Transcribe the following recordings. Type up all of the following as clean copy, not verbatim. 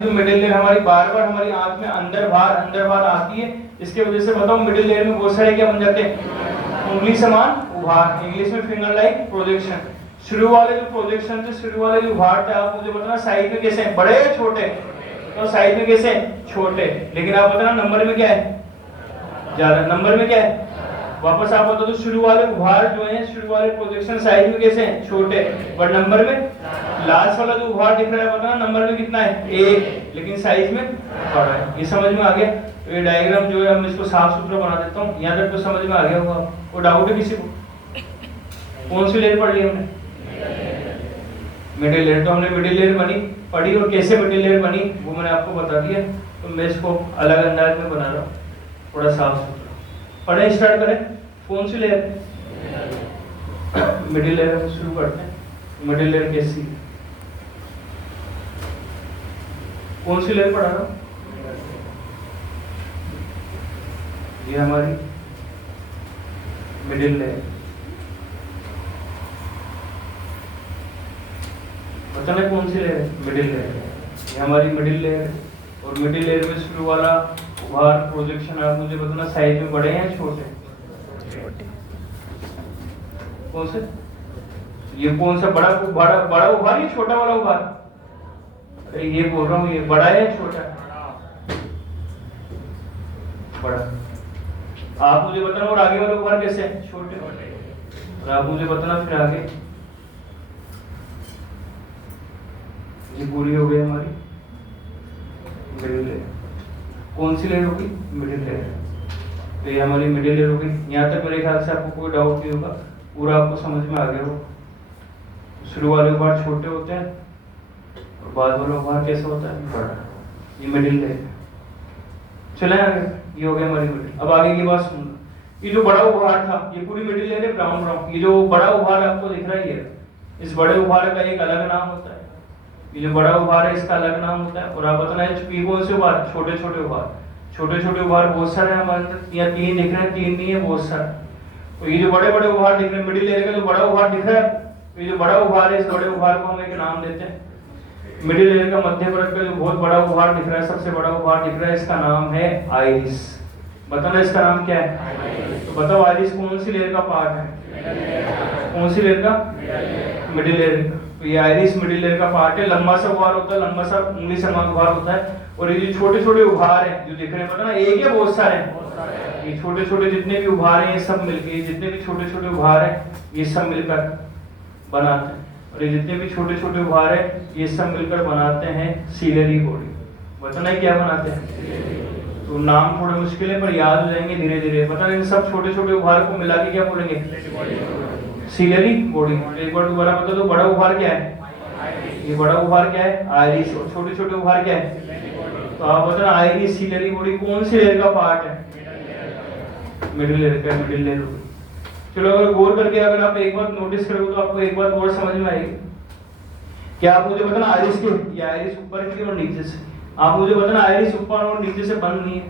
जो middle layer हमारी बार बार हमारी आंख में अंदर बाहर आती है, इसके वजह से बताओ मिडिल लेयर में बहुत सारे क्या बन जाते हैं, उंगली समान उभार, इंग्लिश में फिंगर लाइक प्रोजेक्शन। शुरू वाले जो प्रोजेक्शन थे, शुरू वाले जो उभार थे, आप मुझे बताना साइड में कैसे हैं, बड़े या छोटे? तो साइड में कैसे छोटे, लेकिन आप बताना नंबर में क्या है, ज्यादा। नंबर में क्या है, वापस आप बता दो। शुरू वाले उभार जो है, शुरू वाले प्रोजेक्शन साइज में कैसे हैं, छोटे, बट नंबर में लास्ट वाला जो उभार दिख रहा है बताना नंबर में कितना है, एक, लेकिन साइज में बड़ा है। ये समझ में आ गया? तो ये डायग्राम जो है हम इसको साफ सुथरा बना देता हूँ, यहाँ तक तो समझ में आ गया होगा। वो डाउट है किसी को? कौन सी लेयर पढ़ ली हमने? Middle layer. तो हमने मिडिल लेयर पढ़ी और कैसे मिडिल लेयर बनी वो मैंने आपको बता दिया। तो मैं इसको अलग अंदाज में बना रहा हूँ, थोड़ा साफ सुथरा। पढ़े, स्टार्ट करें। कौन सी लेयर? मिडिल लेयर हम शुरू करते हैं। मिडिल लेयर कैसी है, कौन सी लेयर पढ़ा रहा हूं? ये हमारी मिडिल लेयर। बताना कौन सी लेयर है, मिडिल लेयर। ये हमारी मिडिल लेयर है। और मिडिल लेयर में शुरू वाला उभार प्रोजेक्शन आप मुझे बताना साइज में बड़े हैं छोटे? कौन से? ये कौन सा बड़ा उभार या छोटा वाला उभार? अरे ये बोल रहा हूँ, ये बड़ा है या छोटा? बड़ा। आप मुझे बताना और आगे वाला उभार कैसे है, छोटे। और आप मुझे बताना फिर आगे। ये पूरी हो गई हमारी मिडिल लेयर। कौन सी लेयर होगी, मिडिल लेयर। तो ये हमारी मिडिल लेयर होगी। यहाँ तक मेरे ख्याल से आपको कोई डाउट नहीं होगा, पूरा आपको समझ में आ गया हो। शुरू वाले उभार छोटे होते हैं और बाद वाला उभार कैसा होता है, बड़ा। ये मिडिल लेयर। चले आगे, ये हो गया हमारी मिडिल। अब आगे की बात सुनना। ये जो बड़ा उभार था, ये पूरी मिडिल लेयर है, ब्राउन ब्राउन। ये जो बड़ा उभार आपको दिख रहा है, इस बड़े उभार का एक अलग नाम होता है। ये जो बड़ा उभार है इसका अलग नाम होता है। और आप बताना है कौन से उभार, छोटे छोटे उभार। छोटे छोटे उभार बहुत सारे हैं हमारे अंदर, या तीन दिख रहे हैं, तीन नहीं है, बहुत सारे। तो ये जो बड़े बड़े उभार दिख रहे हैं, मिडिल लेयर का जो बड़ा उभार दिख रहा है, तो ये जो बड़ा उभार है, इस बड़े उभार को हम एक नाम देते हैं। मिडिल लेयर का मध्य वर्ग का जो बहुत बड़ा उभार दिख रहा है, सबसे बड़ा उभार दिख रहा है, इसका नाम है आइरिस। बताना इसका नाम क्या है। तो बताओ आइरिस कौन सी लेयर का पार्ट है, कौन सी लेयर का, मिडिल लेयर का। तो ये आइरिस मिडिल लेयर का पार्ट है। लंबा सा उभार होता है, लंबा सा उंगली समान उभार होता है। और ये जो छोटे छोटे उभार हैं जो दिख रहे हैं, पता ना एक या बहुत सारे हैं, ये छोटे छोटे जितने भी उभार हैं ये सब मिलके, जितने भी छोटे छोटे उभार हैं ये सब मिलकर बनाते हैं। और ये जितने भी छोटे छोटे उभार हैं ये सब मिलकर बनाते हैं सीलरी बॉडी। बताना है क्या बनाते हैं। तो नाम थोड़े मुश्किल है पर याद हो जाएंगे धीरे धीरे। पता नहीं, सब छोटे छोटे उभार को मिला के क्या बोलेंगे, सीलरी बॉडी। एक बार दोबारा बता दो, बड़ा उभार क्या है, ये बड़ा उभार क्या है, आइरिस। और छोटे छोटे उभार क्या है, तो आप बताना आइरिस सीलरी बॉडी कौन सी लेयर का पार्ट है, मिडिल लेयर का, मिडिल लेयर होगी। चलो अगर गौर करके अगर आप एक बात नोटिस करोगे तो आपको एक बात और समझ में आएगी। क्या आप मुझे बताना आइरिस के, ये आइरिस ऊपर की और नीचे से, आप मुझे बताना आइरिस ऊपर और नीचे से बंद नहीं है।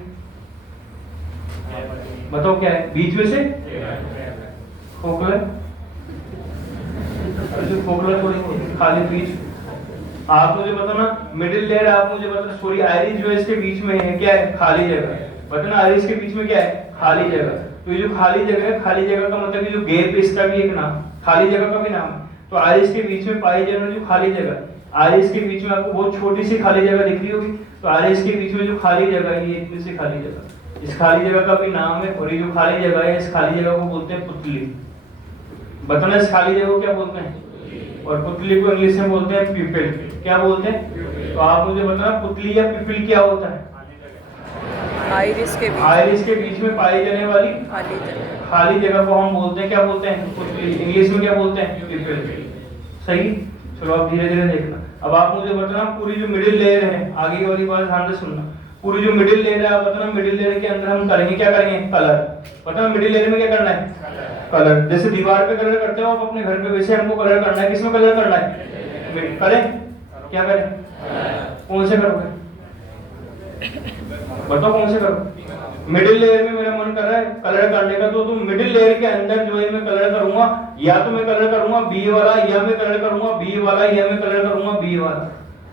बताओ क्या है, बीच में से फोकलर, फोकलर थोड़ी खाली बीच। आप मुझे बताना मिडिल लेयर, आप मुझे बताना सॉरी आइरिस जो है इसके बीच में है क्या है, खाली जगह। बताना आइरिस के बीच में क्या है, खाली जगह। तो ये जो खाली जगह है, खाली जगह का मतलब ये जो गैप है इसका भी एक नाम, खाली जगह का भी नाम है। तो आइरिस के बीच में पाई जाने जो खाली जगह, आइरिस के बीच में आपको बहुत छोटी सी खाली जगह दिख रही होगी। तो आइरिस के बीच में जो खाली जगह है ये इतनी सी खाली जगह, इस खाली जगह का भी नाम है। और ये जो खाली जगह है इस खाली जगह को बोलते हैं पुतली। बताना इस खाली जगह को क्या बोलते हैं, और पुतली को इंग्लिश में बोलते हैं पिपिल। क्या बोलते हैं, तो आप मुझे बताना पुतली या पिपिल क्या होता है। आइरिस के बीच में पाई जाने वाली खाली जगह को हम बोलते हैं, क्या बोलते हैं, पुतली। इंग्लिश में क्या बोलते हैं, पिपिल। सही। चलो आप धीरे धीरे देखना। अब आप मुझे बताना पूरी जो मिडिल लेयर है, आगे वाली बात ध्यान से सुनना। पूरी जो मिडिल लेयर है, आप बताना मिडिल लेयर के अंदर हम करेंगे क्या, करेंगे कलर। बताना मिडिल लेयर में क्या करना है, कलर। जैसे दीवार पे कलर करते हो आप अपने घर पे, वैसे हमको कलर करना है। किसमें कलर करना है, करें क्या करें, कौन से करोगे, बताओ कौन से करो। मिडिल लेयर में मेरा मन कर रहा है कलर करने का, तो मिडिल लेयर के अंदर जो है मैं कलर करूंगा, या तो मैं कलर करूंगा बी वाला, या मैं कलर करूंगा बी वाला, या मैं कलर करूंगा बी वाला।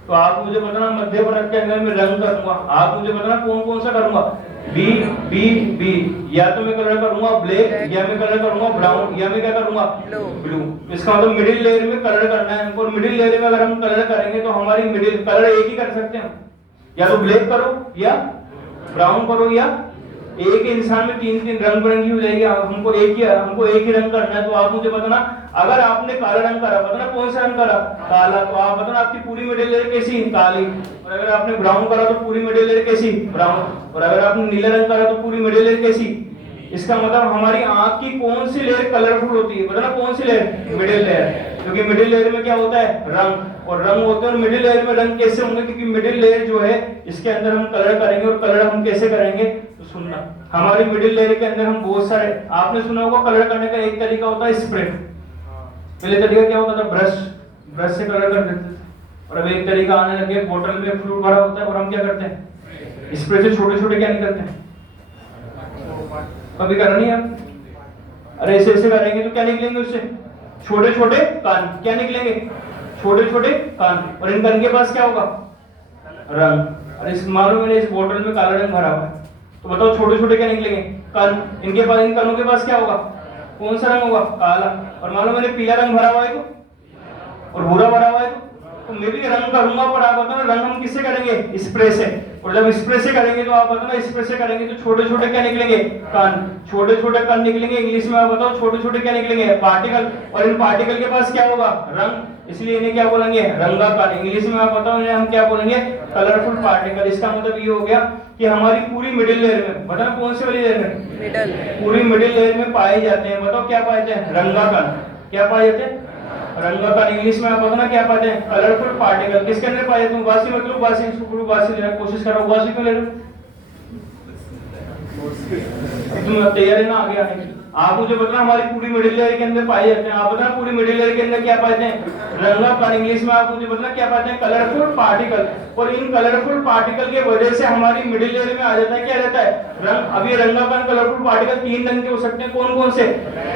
तो आप मुझे बताना मध्य वर्ग के अंदर मैं रंग करूंगा, आप मुझे बताना कौन कौन सा करूंगा। बी बी बी, या तो मैं कलर करूंगा ब्लैक, या मैं कलर करूंगा ब्राउन, या मैं क्या करूंगा ब्लू। इसका मतलब मिडिल लेयर में कलर करना है हमको। मिडिल लेयर में अगर हम कलर करेंगे तो हमारी मिडिल कलर एक ही कर सकते हैं, या तो ब्लैक करो या ब्राउन करो, या एक इंसान में तीन तीन रंग बिरंगी हो जाएगी। हमको एक ही रंग करना है। तो आप मुझे बताना, अगर आपने काला रंग करा, बताना कौन सा रंग करा, काला, तो आप बताना आपकी पूरी मिडिल लेयर कैसी, काली। और अगर आपने ब्राउन करा तो पूरी मिडिल लेयर कैसी, ब्राउन। और अगर आपने नीला रंग करा तो पूरी मिडिल लेयर कैसी। इसका मतलब हमारी आंख की कौन सी लेयर कलरफुल होती है, बताना कौन सी लेयर, मिडिल लेयर। क्योंकि मिडिल लेयर में क्या होता है, रंग, और रंग होते हैं। और मिडिल लेयर में रंग कैसे होंगे, क्योंकि मिडिल लेयर जो है इसके अंदर हम कलर करेंगे। और कलर हम कैसे करेंगे, तो सुनना, हमारी मिडिल लेयर के अंदर हम बहुत सारे, आपने सुना होगा कलर करने का एक तरीका होता है स्प्रे। पहले तरीका क्या होता था, ब्रश से कलर कर देते थे। और अब एक तरीका आने लगे, बोतल में फ्लूइड भरा होता है और हम क्या करते हैं, स्प्रे से छोटे छोटे क्या निकलते हैं। कभी करा नहीं आप, अरे ऐसे ऐसे करेंगे तो क्या निकलेंगे उससे, छोटे छोटे कान। क्या निकलेंगे, छोटे छोटे कान। और इन कान के पास क्या होगा, रंग। और इस मानो मैंने इस बोतल में काला रंग भरा हुआ है, तो बताओ छोटे छोटे क्या निकलेंगे, कान। इनके पास, इन कानों के पास क्या होगा, कौन सा रंग होगा, काला। और मान लो मैंने पीला रंग भरा हुआ है तो, और भूरा भरा हुआ है तो मैं भी रंग करूंगा। पर आप बताना रंग हम किससे करेंगे, स्प्रे से। और जब स्प्रे से करेंगे तो आप बताना, स्प्रे से करेंगे तो छोटे छोटे क्या निकलेंगे, कान। छोटे छोटे कान निकलेंगे। इंग्लिश में आप बताओ छोटे छोटे क्या निकलेंगे, पार्टिकल। और इन पार्टिकल के पास क्या होगा, रंग। इसलिए इन्हें क्या बोलेंगे, रंगा कान। इंग्लिश में आप बताओ इन्हें हम क्या बोलेंगे, कलरफुल पार्टिकल। इसका मतलब ये हो गया कि हमारी पूरी मिडिल लेयर में, बताना कौन सी वाली लेयर में, मिडिल, पूरी मिडिल लेयर में पाए जाते हैं। बताओ क्या पाए जाते हैं, रंगा कण। क्या पाए जाते हैं, रंगा कण। इंग्लिश में आप बताना क्या पाते हैं, कलरफुल पार्टिकल। किसके अंदर पाए जाते हैं, उबासी, मतलब उबासी। इसको पूरी उबासी लेने की कोशिश करो, उबासी क्यों ले रहे हो, तुम तैयारी ना आगे आने की। आप मुझे बताना हमारी पूरी मिडिल लेयर के अंदर पाए जाते हैं। आप बताना पूरी मिडिल लेयर के अंदर क्या पाते हैं, रंगा कण। इंग्लिश में आप मुझे बताना क्या पाते हैं, कलरफुल पार्टिकल। और इन कलरफुल पार्टिकल के वजह से हमारी मिडिल लेयर में आ जाता है, क्या रहता है, रंग। अब ये रंगा कण, कलरफुल पार्टिकल तीन रंग के हो सकते हैं, कौन कौन से,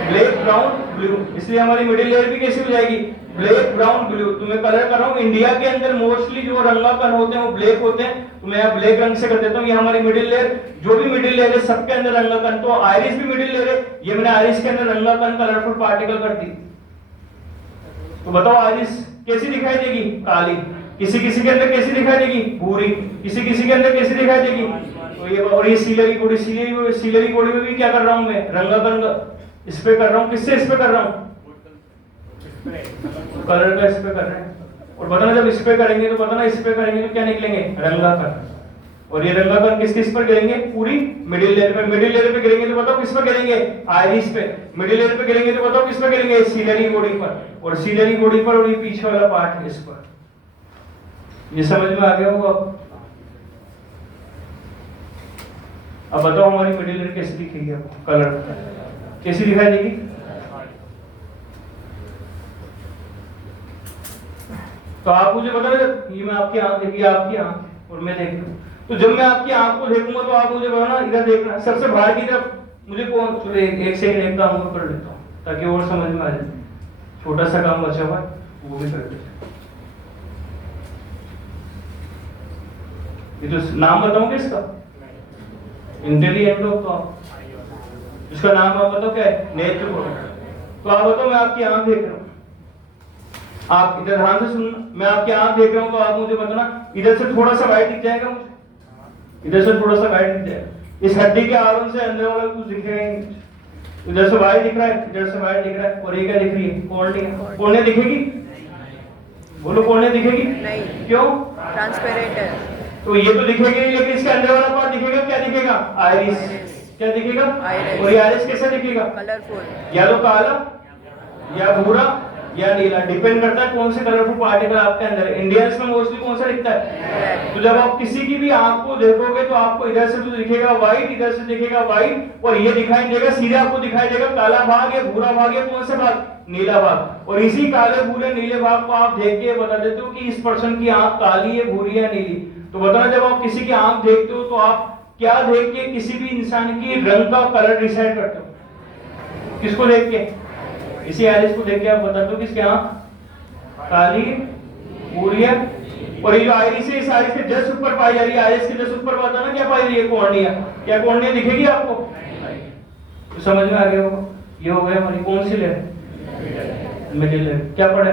ब्लैक, ब्राउन, ब्लू। इसलिए हमारी मिडिल लेयर भी कैसी हो जाएगी, ब्लैक, ब्राउन, ब्लू। तो मैं कलर कर रहा हूँ, इंडिया के अंदर मोस्टली जो रंगा कण होते हैं वो ब्लैक होते हैं, तो मैं यहाँ ब्लैक रंग से कर देता हूँ। ये हमारी मिडिल लेयर, जो भी मिडिल लेयर है सबके अंदर रंगा कण। तो आइरिस भी मिडिल लेयर है, ये मैंने आइरिस के अंदर रंगा कण, कलरफुल पार्टिकल कर दी। तो बताओ आइरिस कैसी दिखाई देगी, काली। किसी किसी के अंदर कैसी दिखाई देगी, भूरी। किसी किसी के अंदर कैसी दिखाई देगी, तो ये। और ये सीलरी कोडी, सीलरी कोडी में भी क्या कर रहा हूँ मैं, रंगा कण इस पे कर रहा हूँ। किससे इस पे कर रहा हूँ, कलर का इस पे कर रहे हैं। और बताना जब इस पे करेंगे तो बताना इस पे करेंगे तो क्या निकलेंगे, रंगा कण। और ये रंगा कण किस किस पर गिरेंगे, पूरी मिडिल लेयर पे। मिडिल लेयर पे गिरेंगे तो बताओ किस पर गिरेंगे, आइरिस पे। मिडिल लेयर पे गिरेंगे तो बताओ किस पर गिरेंगे, सीलरी बॉडी पर। और सीलरी बॉडी पर, और ये पीछे वाला पार्ट है इस पर। ये समझ में आ गया होगा। अब बताओ हमारी मिडिल लेयर कैसी दिखेगी, आपको कलर कैसी दिखाई देगी। तो आप मुझे बताना, ये मैं आपकी आंख देखिए, आपकी आंख और मैं देख रहा हूं। तो जब मैं आपकी आंख को देखूंगा तो आप मुझे बताना, इधर देखना, सबसे बाहर की तरफ मुझे कौन, चलो एक सेकंड एक काम और कर लेता हूँ ताकि और समझ में आ जाए। छोटा सा काम बचा हुआ है वो भी कर देते। ये तो नाम बताऊंगे इसका, इंटेलिजेंट हो तो आप, इसका नाम आप बताओ क्या है, नेत्र कोण। तो आप बताओ, मैं आपकी आंख देख रहा हूँ, आप इधर ध्यान से सुनना। मैं आपकी आंख देख रहा हूं तो आप मुझे बताना, इधर से थोड़ा सा वाइट दिख जाएगा मुझे, इधर से थोड़ा सा वाइट दिख जाएगा। इस हड्डी के आवरण से अंदर वाला कुछ दिख रहा है, इधर से वाइट दिख रहा है, इधर से वाइट दिख रहा है। और ये क्या दिख रही है, कॉर्निया। कॉर्निया दिखेगी, बोलो कॉर्निया दिखेगी नहीं, क्यों, ट्रांसपेरेंट है। तो ये तो दिखेगी, लेकिन इसके अंदर वाला पार्ट दिखेगा, क्या दिखेगा, आइरिस। क्या दिखेगा, और ये आइरिस कैसा दिखेगा, कलरफुल, या तो काला या भूरा या नीला, डिपेंड करता है कौन से कलरफुल पार्टिकल आपके अंदर है। इंडियंस में मोस्टली कौन सा दिखता है, तो जब आप किसी की भी आंख को देखोगे तो आपको इधर से तो दिखेगा व्हाइट, इधर से दिखेगा व्हाइट, और ये दिखाई देगा, सीधे आपको दिखाई देगा काला भाग या भूरा भाग या कौन सा भाग, नीला भाग। और इसी काले भूरे नीले भाग को आप देख के बता देते हो कि इस पर्सन की आंख काली है, भूरी या नीली। तो बताना, जब आप किसी की आंख देखते हो तो आप क्या देख के किसी भी इंसान की रंग का कलर डिसाइड करते हो, किसको देख के, इसी आइरिस को देख के आप बताते हो किसके आंख काली, भूरी या और ये जो आइरिस है इस आइरिस के जस्ट ऊपर पाई जा रही है, आइरिस के जस्ट ऊपर बताना क्या पाई रही है, कॉर्निया। क्या कॉर्निया दिखेगी आपको? तो समझ में आ गया होगा। ये हो गया हमारी कौन सी लेयर, मिडिल लेयर। क्या पढ़े?